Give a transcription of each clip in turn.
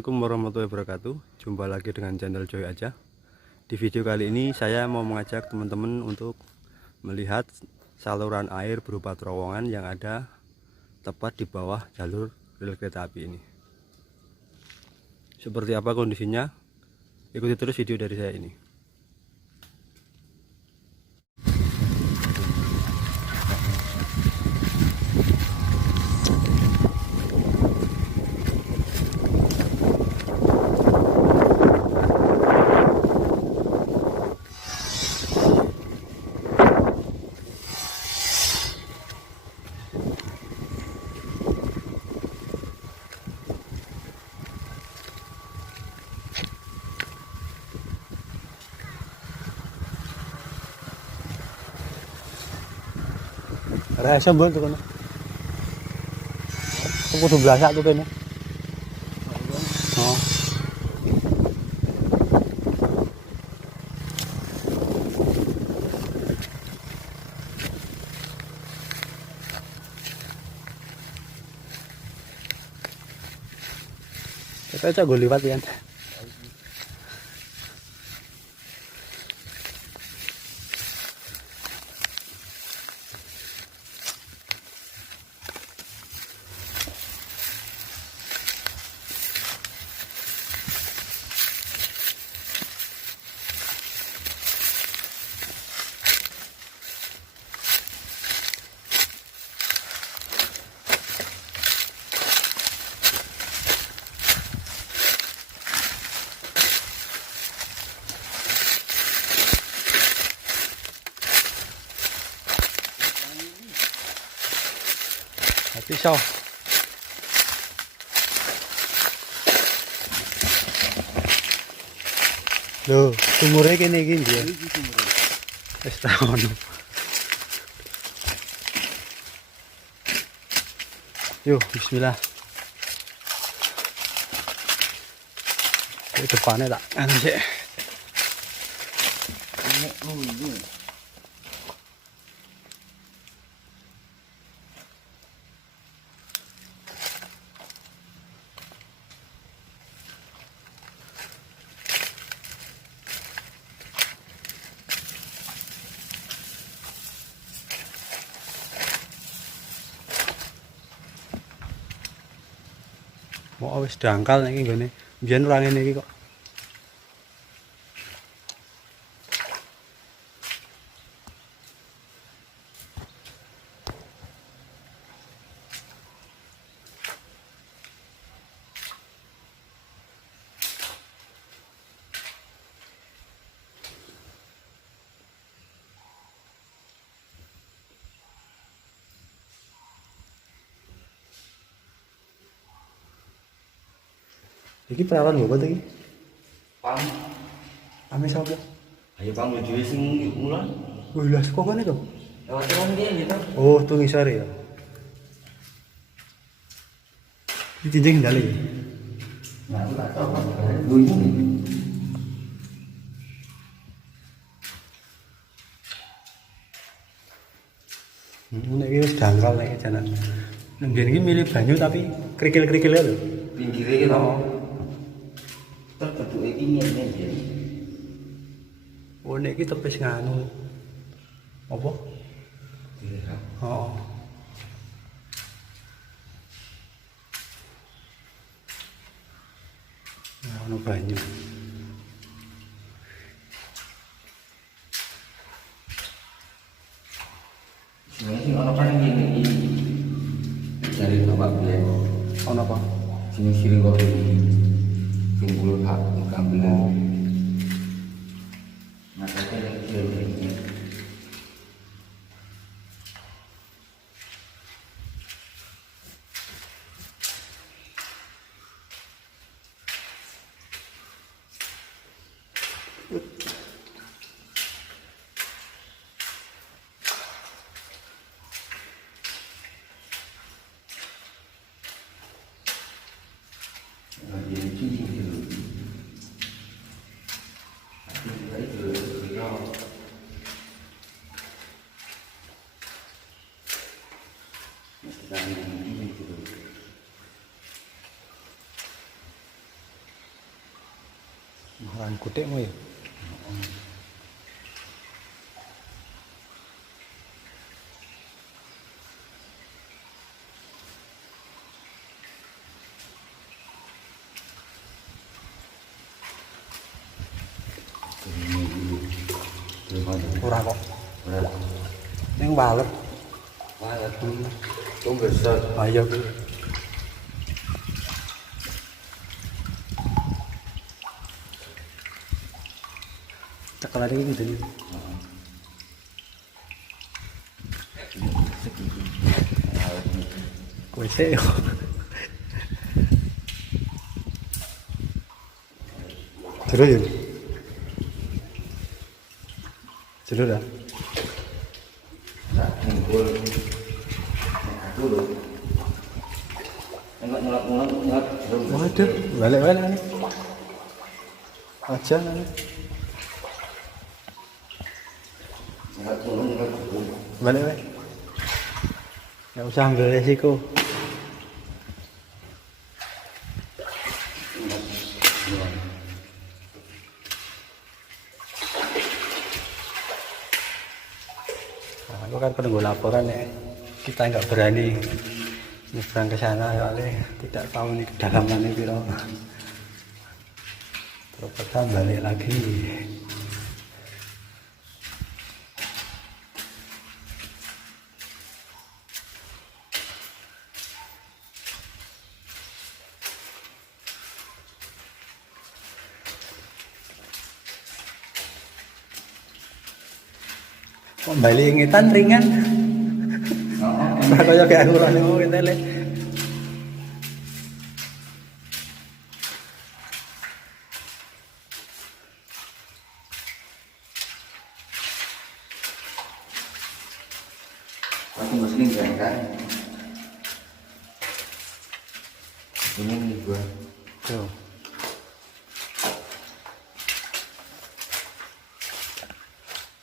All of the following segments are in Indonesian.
Assalamualaikum warahmatullahi wabarakatuh. Jumpa lagi dengan channel Joy Aja. Di video kali ini saya mau mengajak teman-teman untuk melihat saluran air berupa terowongan yang ada tepat di bawah jalur rel kereta api ini. Seperti apa kondisinya? Ikuti terus video dari saya ini. Rasa mbon tuh kan. Aku kudu blasak tuh kene. Oh. Kita coba liwat ya. Pisau. Loh, sumurnya kene iki dia. Wis ta ono. Yo, bismillah. Di depannya tak anu sih. Mau wis dangkal nek nggone. Biyen ora ngene iki kok. Iki perawan lho kok iki. Pam. Ame sapa? Ayo pam dhewe sing ulah. Wih, lah kok ngene to? Lewat teman dia gitu. Oh, tuh ngisor ya. Iki jinjing ndale ya. Nah, aku tak tahu apa. Dulu ini. Nek iki wis dangkal nek jalan. Nang ngene iki milih banyu tapi krikil-krikile lho. Pinggire iki to. Terbentuk iki ngene iki. Oh, nek iki tepis nganu. Apa? Iya. Oh. Nah, ono banyu. Sebenarnya sing ono kan ngene iki. Dari bapak biyen. Ono apa? Sing siring kok iki. Sing bulu hak kambelan. Makanya iki. Orang kutekmu ya. Ora kok. Ning walet. Walet. Tung besar. Ayo. Cekal lagi gitu nih. WC. Jero ya. Jero dah. Ngumpul. Dulu. Nyelak. Waduh, balik-balik nih. Aja nih. Balik. Nggak usah ambil resiko. Nah, aku kan penunggu laporan ya. Kita nggak berani nyebrang ke sana soalnya tidak tahu nih kedalamannya piro. Terpaksa balik lagi. Kok balik ingetan ringan? Kaya kayak aku rane mau ngene. Aku muslim kan? Ini nih gua. Tuh.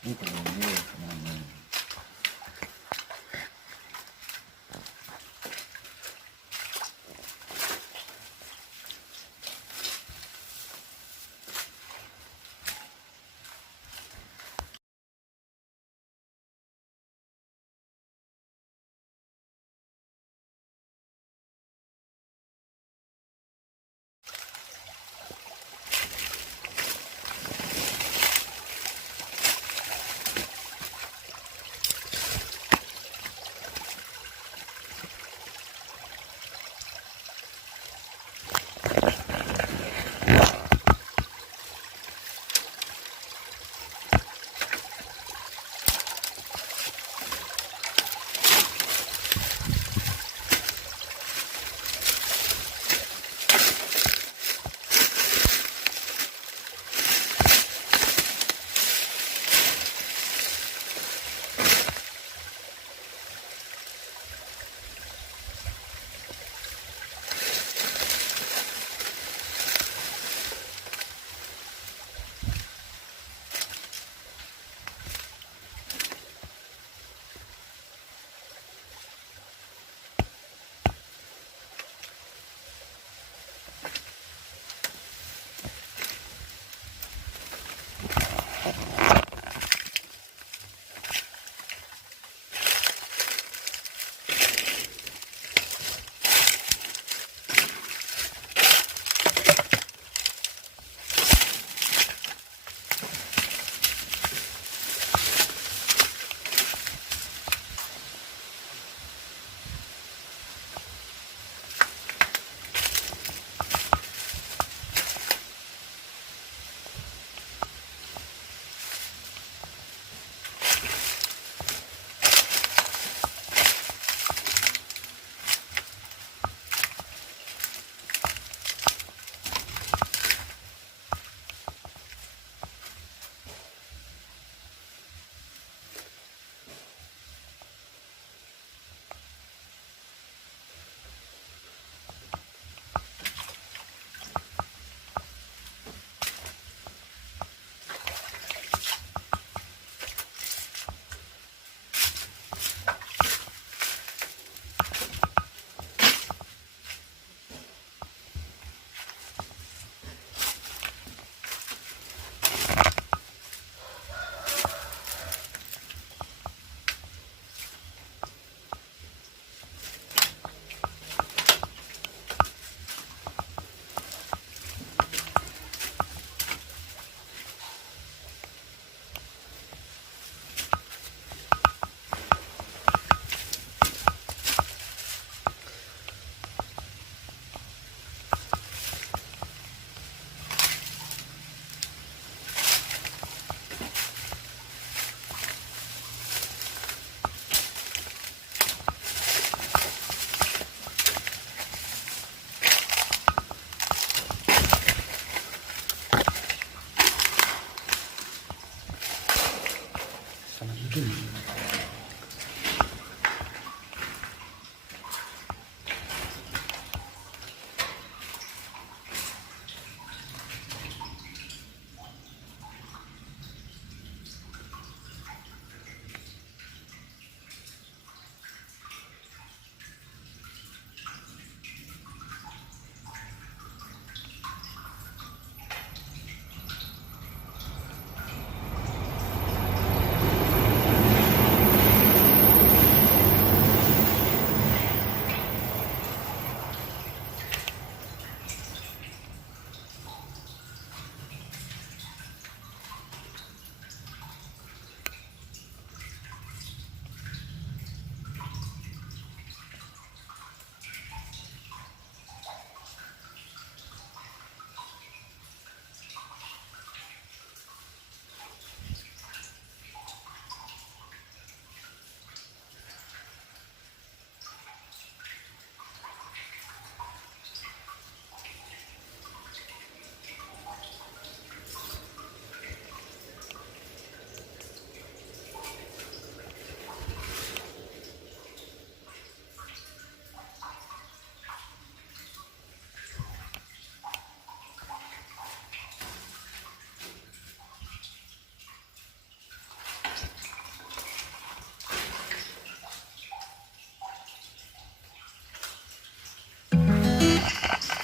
Ini temennya.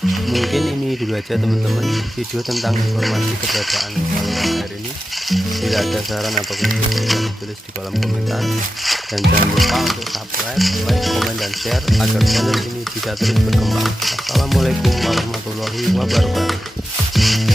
Mungkin ini dulu aja teman-teman video tentang informasi keberadaan saluran air ini. Bila ada saran atau kritik silahkan tulis di kolom komentar, dan jangan lupa untuk subscribe, like, komen, dan share agar channel ini bisa terus berkembang. Assalamualaikum warahmatullahi wabarakatuh.